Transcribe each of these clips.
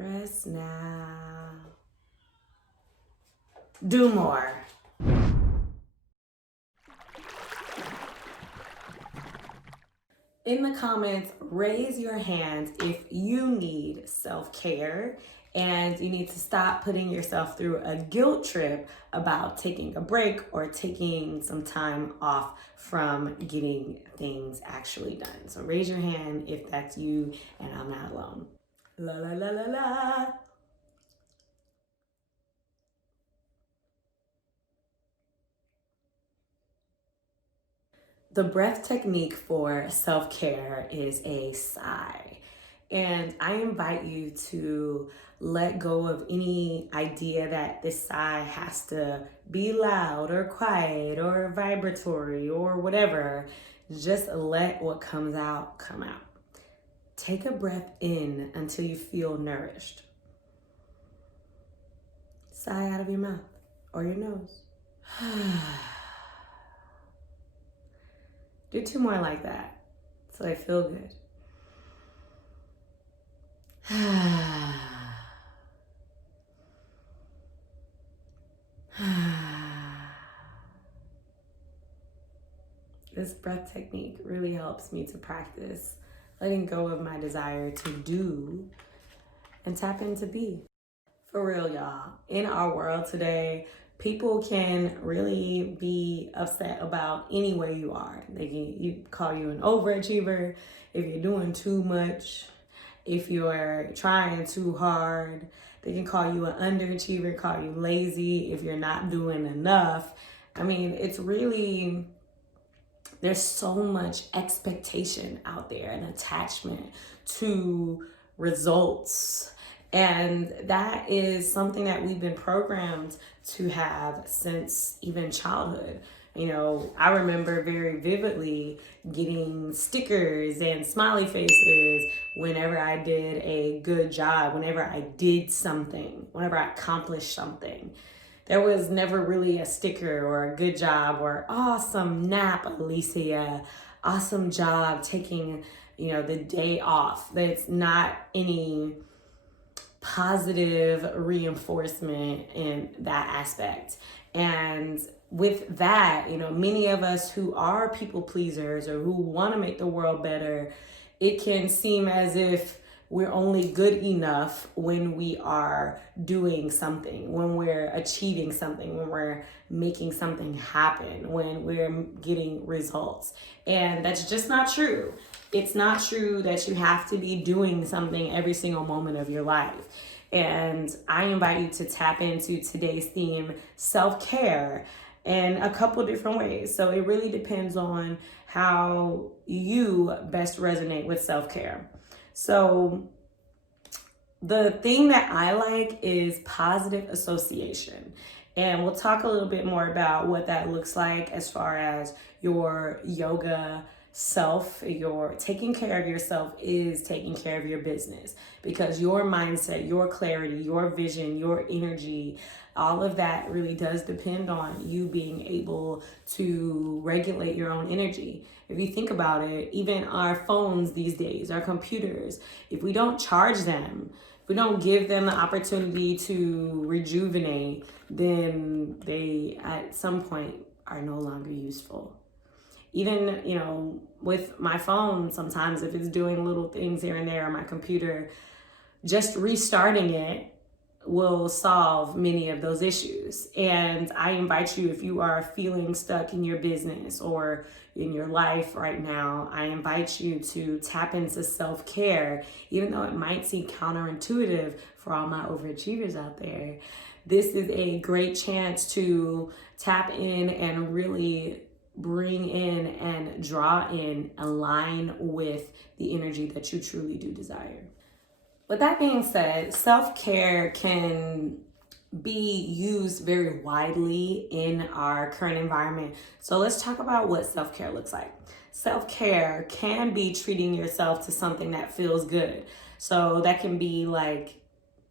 Rest now. Do more. In the comments, raise your hands if you need self-care and you need to stop putting yourself through a guilt trip about taking a break or taking some time off from getting things actually done. So raise your hand if that's you and I'm not alone. La la la la la. The breath technique for self-care is a sigh. And I invite you to let go of any idea that this sigh has to be loud or quiet or vibratory or whatever. Just let what comes out come out. Take a breath in until you feel nourished. Sigh out of your mouth or your nose. Do 2 more like that so they feel good. This breath technique really helps me to practice letting go of my desire to do and tap into be. For real, y'all. In our world today, people can really be upset about any way you are. They can call you an overachiever if you're doing too much, if you're trying too hard. They can call you an underachiever, call you lazy if you're not doing enough. I mean, it's really, there's so much expectation out there and attachment to results. And that is something that we've been programmed to have since even childhood. You know, I remember very vividly getting stickers and smiley faces whenever I did a good job, whenever I did something, whenever I accomplished something. There was never really a sticker or a good job or awesome nap, Alicia, awesome job taking, the day off. That's not any positive reinforcement in that aspect. And with that, many of us who are people pleasers or who want to make the world better, it can seem as if we're only good enough when we are doing something, when we're achieving something, when we're making something happen, when we're getting results. And that's just not true. It's not true that you have to be doing something every single moment of your life. And I invite you to tap into today's theme, self-care, in a couple different ways. So it really depends on how you best resonate with self-care. So the thing that I like is positive association. And we'll talk a little bit more about what that looks like as far as your yoga self. Your taking care of yourself is taking care of your business, because your mindset, your clarity, your vision, your energy, all of that really does depend on you being able to regulate your own energy. If you think about it, even our phones these days, our computers, if we don't charge them, if we don't give them the opportunity to rejuvenate, then they at some point are no longer useful. Even, with my phone, sometimes if it's doing little things here and there on my computer, just restarting it will solve many of those issues. And I invite you, if you are feeling stuck in your business or in your life right now, I invite you to tap into self-care, even though it might seem counterintuitive for all my overachievers out there. This is a great chance to tap in and really bring in and draw in, align with the energy that you truly do desire. With that being said, self-care can be used very widely in our current environment. So let's talk about what self-care looks like. Self-care can be treating yourself to something that feels good. So that can be like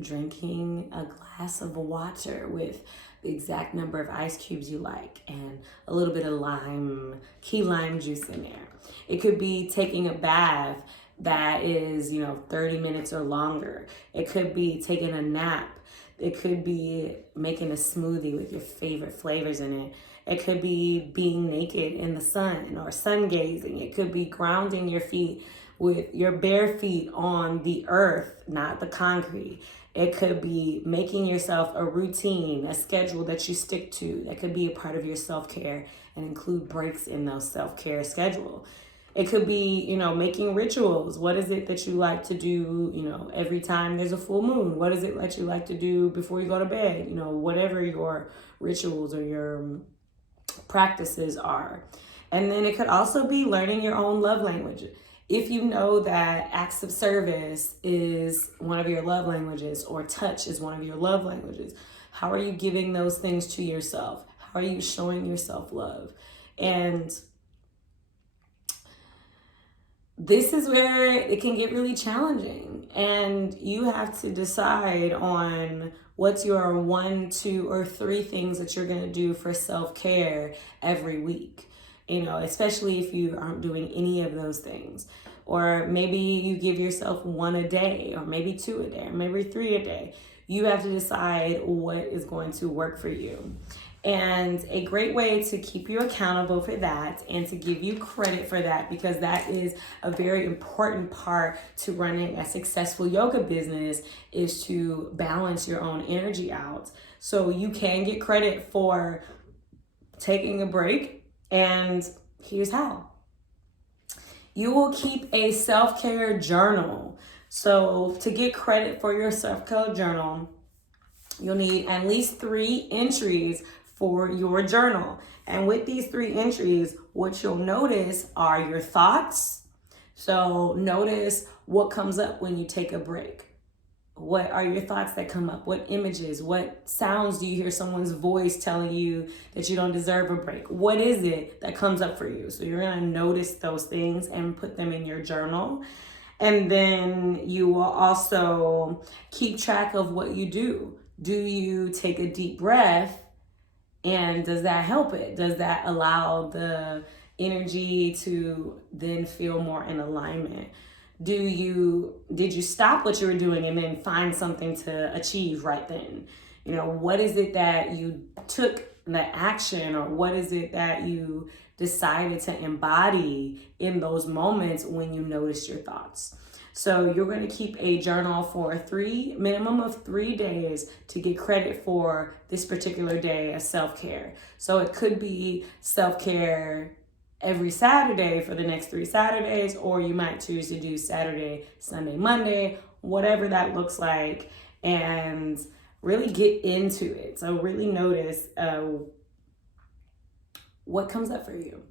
drinking a glass of water with the exact number of ice cubes you like and a little bit of key lime juice in there. It could be taking a bath that is, 30 minutes or longer. It could be taking a nap. It could be making a smoothie with your favorite flavors in it. It could be being naked in the sun or sun gazing. It could be grounding your feet with your bare feet on the earth, not the concrete. It could be making yourself a routine, a schedule that you stick to. That could be a part of your self-care and include breaks in those self-care schedule. It could be, making rituals. What is it that you like to do, every time there's a full moon? What is it that you like to do before you go to bed? Whatever your rituals or your practices are. And then it could also be learning your own love language. If you know that acts of service is one of your love languages or touch is one of your love languages, how are you giving those things to yourself? How are you showing yourself love? And this is where it can get really challenging, and you have to decide on what's your 1, 2, or 3 things that you're going to do for self-care every week, especially if you aren't doing any of those things. Or maybe you give yourself 1 a day, or maybe 2 a day, or maybe 3 a day. You have to decide what is going to work for you. And a great way to keep you accountable for that and to give you credit for that, because that is a very important part to running a successful yoga business, is to balance your own energy out. So you can get credit for taking a break, and here's how. You will keep a self-care journal. So to get credit for your self-care journal, you'll need at least 3 entries for your journal. And with these 3 entries, what you'll notice are your thoughts. So notice what comes up when you take a break. What are your thoughts that come up? What images, what sounds do you hear someone's voice telling you that you don't deserve a break? What is it that comes up for you? So you're gonna notice those things and put them in your journal. And then you will also keep track of what you do. Do you take a deep breath? And does that help it? Does that allow the energy to then feel more in alignment? Did you stop what you were doing and then find something to achieve right then? What is it that you took the action, or what is it that you decided to embody in those moments when you noticed your thoughts? So you're going to keep a journal for minimum of 3 days to get credit for this particular day of self-care. So it could be self-care every Saturday for the next 3 Saturdays, or you might choose to do Saturday, Sunday, Monday, whatever that looks like, and really get into it. So really notice what comes up for you.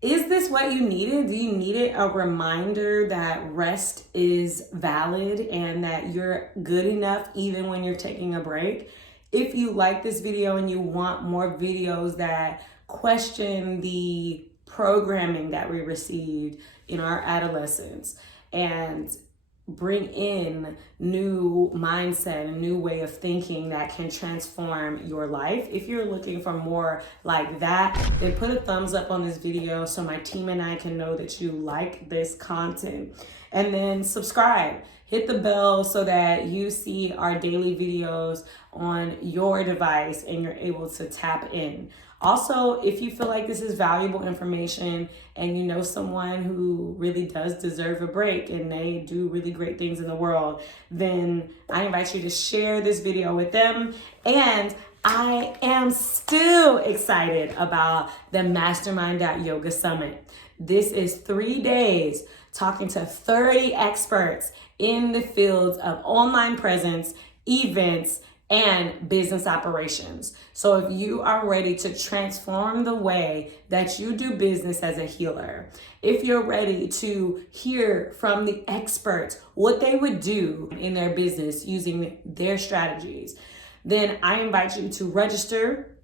Is this what you needed? Do you need a reminder that rest is valid and that you're good enough even when you're taking a break? If you like this video and you want more videos that question the programming that we received in our adolescence and bring in new mindset, a new way of thinking that can transform your life. If you're looking for more like that, then put a thumbs up on this video so my team and I can know that you like this content. And then subscribe. Hit the bell so that you see our daily videos on your device and you're able to tap in. Also, if you feel like this is valuable information and you know someone who really does deserve a break and they do really great things in the world, then I invite you to share this video with them. And I am still excited about the Mastermind.YOGA Summit. This is 3 days talking to 30 experts in the fields of online presence, events, and business operations. So if you are ready to transform the way that you do business as a healer, if you're ready to hear from the experts what they would do in their business using their strategies, then I invite you to register.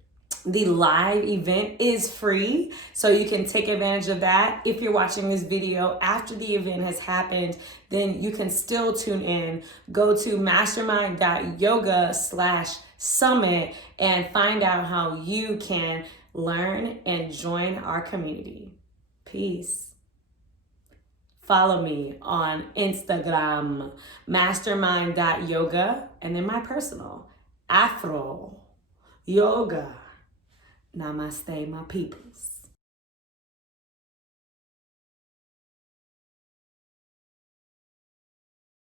The live event is free, so you can take advantage of that. If you're watching this video after the event has happened, then you can still tune in. Go to mastermind.yoga/summit and find out how you can learn and join our community. Peace. follow me on Instagram, mastermind.yoga, and then my personal, Afro Yoga. Namaste, my peoples.